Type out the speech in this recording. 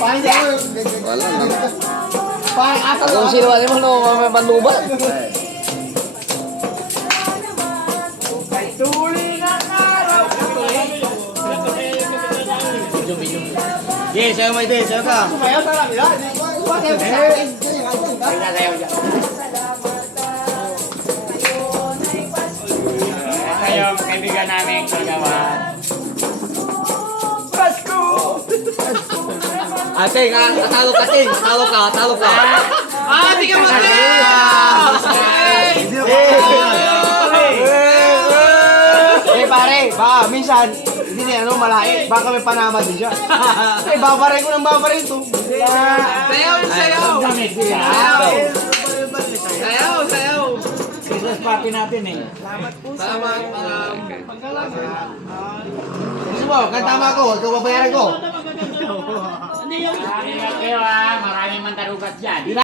Wala na. Kung sino mo no, manubat. Sige, sayo mo ito, sayo ka. Ito yung kaibigan namin kagawan. Ate, talo ka, Ting. Talo ka. Di ka pare, baka minsan, hindi na ano, malahi. Baka may panama din siya. Babaray ko ng babaray ito. Sayaw! Christmas party natin eh. Salamat. Gusto mo, kantama ko, ikaw babayaran ko. Hindi yung... Maraming mandarugat dyan.